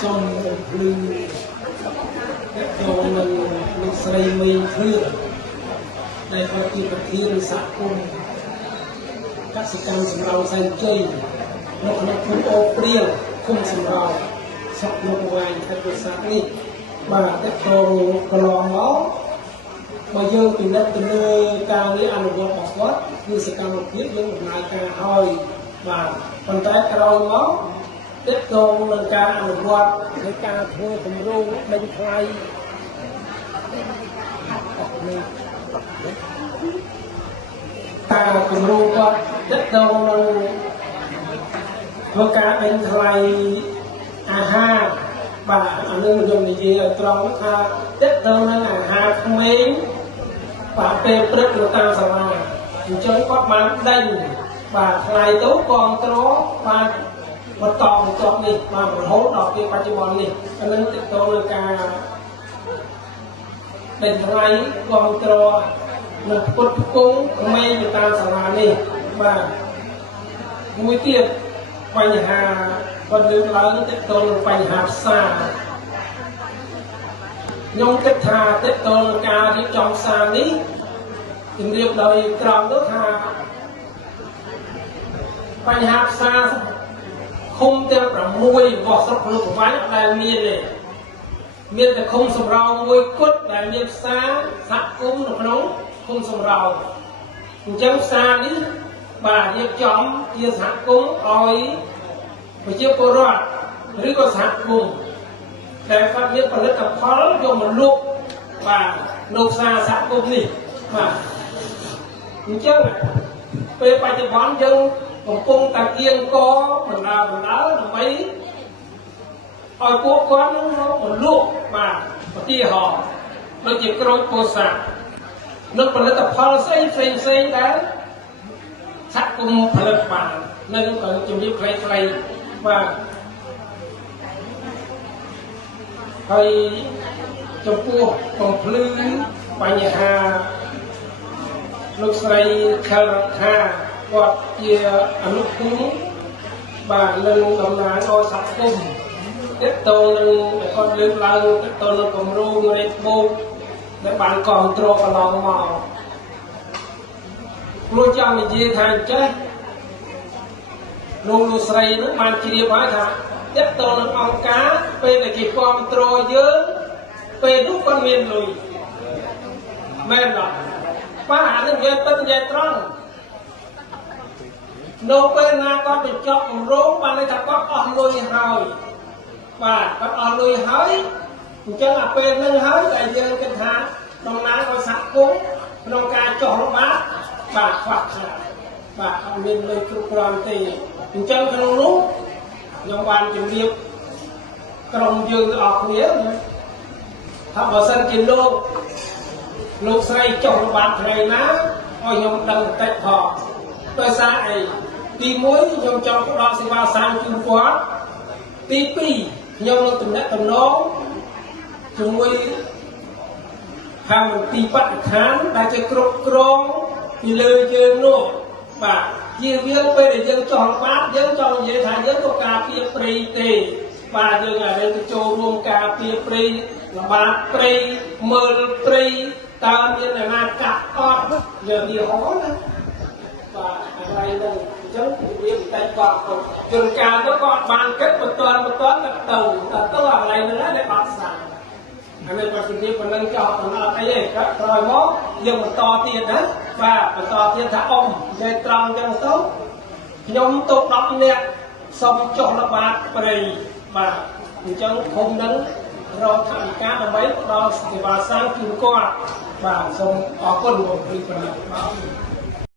សូមបំភ្លឺចូលនឹងលោកស្រីមីគ្រឿងដែលគាត់ជាប្រធានសហគមន៍កសិកម្មសម្រោងសែនជ័យនៅក្នុងភូមិអូព្រៀងឃុំសម្រោងស្រុកលោកវាយខេត្តពោធិ៍សាត់នេះបាទតើតើកន្លងមកបើយើងពិនិត្យទៅលើការងារអនុវត្តរបស់គាត់គឺសកម្មភាពយើងដំណើរការហើយបាទប៉ុន្តែក្រោយមកតើតើនឹងការអនុវត្តនៃការធ្វើគម្រោងដេញថ្លៃការគម្រោងគាត់តើតើនឹងធ្វើការដេញថ្លៃអាហារបាទអានេះខ្ញុំនិយាយឲ្យត្រង់ថាតើតើនឹងអាហារក្មេងបាទពេលព្រឹកនៅតាមសាលាអញ្ចឹងគាត់បានដេញបាទថ្លៃទៅគ្រប់គ្រងបាទបន្តបន្ទាប់នេះបាទរហូតដល់ពេលបច្ចុប្បន្ននេះអានឹងតើតើនឹងការដេញថ្លៃគ្រប់គ្រងនៅពុតគង់ក្មេងទៅតាមសាលានេះបាទមួយទៀតបញ្ហាគាត់លើកឡើងទាក់ទងនឹងបញ្ហាផ្សារខ្ញុំគិតថាទាក់ទងនឹងការរៀបចំផ្សារនេះជំរាបដោយត្រង់ទៅថាបញ្ហាផ្សារឃុំទាំង6របស់ស្រុកភ្នំក្រវាញដែលមានទេមានតែឃុំសំរោងមួយគត់ដែលមានផ្សារសហគមន៍នៅក្នុងឃុំសំរោងអញ្ចឹងផ្សារនេះបាទរៀបចំជាសហគមន៍ឲ្យប្រជាពលរដ្ឋឬក៏សហគមន៍ដែលគាត់មានផលិតផលយកមកលក់បាទនៅផ្សារសហគមន៍នេះបាទអញ្ចឹងពេលបច្ចុប្បន្នយើងកំពុងតែគៀងកបណ្ដាដើម្បីឲ្យពួកគាត់នឹងមកលក់បាទឧទាហរណ៍ដូចជាក្រូចពោធិ៍សាត់និងផលិតផលផ្សេងដែលសហគមន៍ផលិតបាននឹងជំរាបខ្លីៗបាទហើយចំពោះបំភ្លឺបញ្ហាលោកស្រីខែលរដ្ឋាគាត់ជាអនុគមបាទនឹងតំណាងឲ្យសហគមន៍ទាក់ទងនឹងគាត់លើកឡើងទាក់ទងនឹងគម្រោងរេតបូកដែលបានគ្រប់គ្រងកន្លងមកព្រោះចង់និយាយថាអញ្ចឹងលោកស្រីនឹងបានជ្រាបហើយថាទាក់ទងនឹងអង្គការពេលដែលគេគ្រប់គ្រងយើងពេលនោះគាត់មានលុយមែនទេបាទអានេះនិយាយពិតនិយាយត្រង់នៅពេលណាគាត់បញ្ចប់គម្រោងបានន័យថាគាត់អស់លុយហើយបាទគាត់អស់លុយហើយអញ្ចឹងអាពេលហ្នឹងហើយដែលយើងគិតថាតំណាងឲ្យសហគមន៍ក្នុងការចុះល្បាតបាទខ្វះខាតបាទអត់មានលុយគ្រប់គ្រាន់ទេអញ្ចឹងក្នុងនោះខ្ញុំបានជម្រាបក្រុមយើងទាំងអស់គ្នាថាបើសិនជាលោកស្រីចុះល្បាតថ្ងៃណាឲ្យខ្ញុំដឹងបន្តិចផងដោយសារអីទី1ខ្ញុំចង់ផ្ដល់សេវាសាមជូនគាត់ទី2ខ្ញុំនឹងទំនាក់ទំនងជាមួយខាងមន្ទីរបរិស្ថានដែលជាគ្រប់គ្រងពីលើយើងនោះបាទជាវាពេលដែលយើងចោះល្បាតយើងចង់និយាយថាយើងក៏ការពារព្រៃទេបាទយើងអាចទៅចូលរួមការពារព្រៃល្បាតព្រៃមើលព្រៃតើមានអ្នកណាកាត់អត់យើងនិយាយហោណាបាទอะไรហ្នឹងអញ្ចឹងវាបន្តិចគាត់ជួនកាលទៅក៏អត់បានគិតបន្តទៅอะไรហ្នឹងដែលអត់សាអានេះគាត់ជំរាបប៉ុណ្ណឹងចោលប៉ុណ្ណឹងអត់អីទេក្រោយមកយើងបន្តទៀតណាបាទបន្តទៀតថាអ៊ំនិយាយត្រង់អញ្ចឹងទៅខ្ញុំទៅ10នាក់សុំចុះល្បាតព្រៃបាទអញ្ចឹងឃុំនឹងរកថវិកាដើម្បីផ្ដល់សេវាសាស្ត្រជូនគាត់បាទសូមអរគុណបងប្អូនបាទ